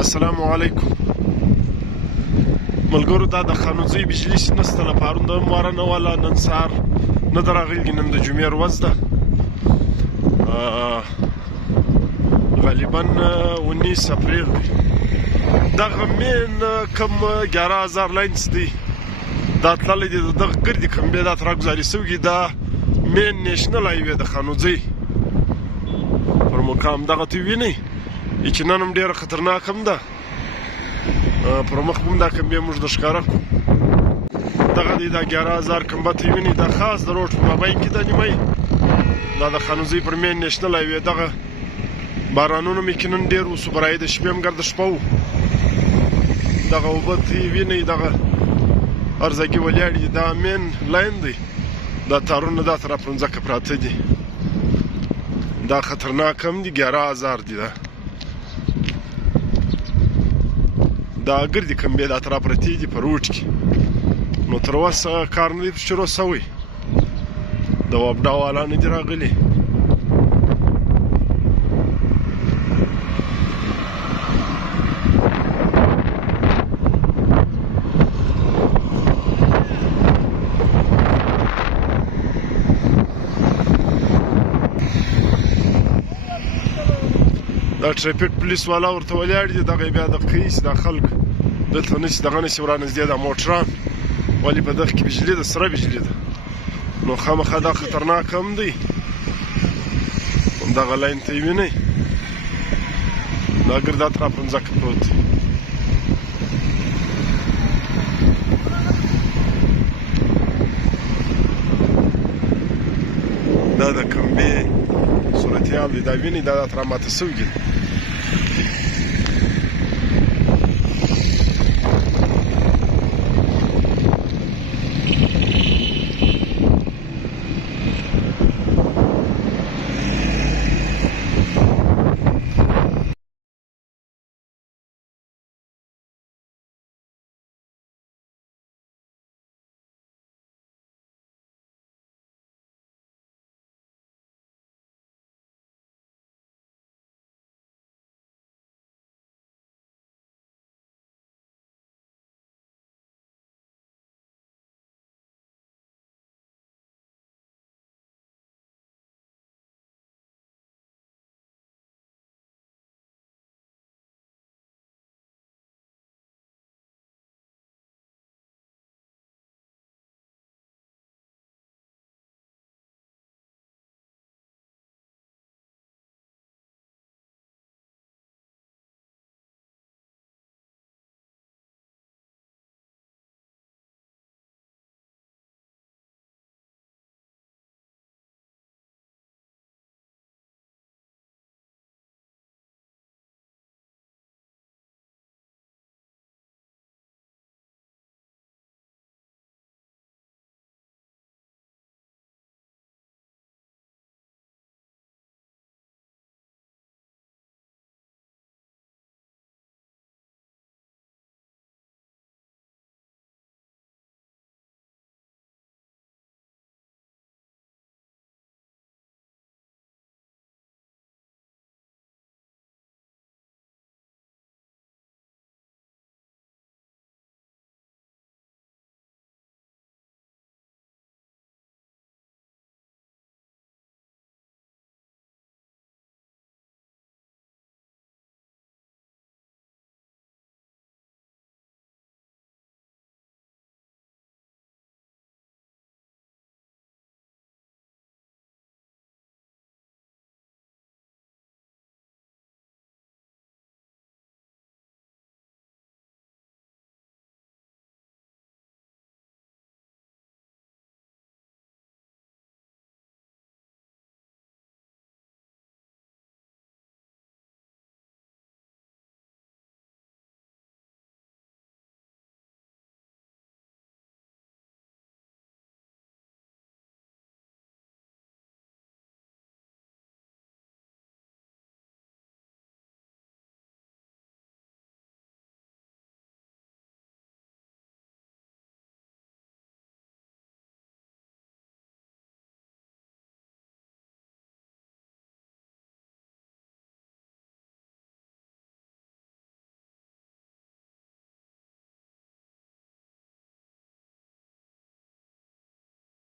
السلام علیکم ملګرو. دا د خانوزۍ بجلي نشته نه پرون د مباره نه وله نن سهار نه ده راغلي. نن د جمعې ورځ ده، غالبا 19 اپریل دی. دغه مین کم 11000 لاینس دی دا تللی دی. دغه ګردې کمبې دا ترا ګزاري سوي دا مین نیشنل هایوې د خانوزۍ پر مقام دغه ته وینئ یقینا هم ډېره خطرناک هم ده. پر مخ هم دا کمبې موږ د ښکاره کړو. دغه دی دا 11000 کمبه ته وینئ. دا خاص د روډ په مابین کې ده نیمۍ. دا د خانوزۍ پر مین نیشنل هایوې دغه بارانونه هم یقینا ډېر وسو. برایې د شپې هم ګرده شپه وو. دغه اوبه ته وینئ دغه هر ځای کې ولاړ دي. دا مین لاین دی. دا تارونه دا تر پر مځکه پراته دي. دا خطرناک هم دي. 11000 دي. دا ګردې کمبې دا تر پرتې دي په روډ کې. نو تر اوسه کار نه دی شروع سوی. د وابډا والا نه دي راغلي. دا ټریفیک پولیس والا ورته ولاړ دي. دغه بیا د قیس دا خلک دلته نشي دغه نشي ورانږدې دا موټران ولې په دغه کې بجلي ده، سره بجلي ده. نو خامخا دا خطرناک هم دی. دغه لاین ته یې وینئ دا ګرد اترا په مځکه پروت دی. دا د کمبې صورتحال دی. دا وینئ دا اترا ماته سوي دي.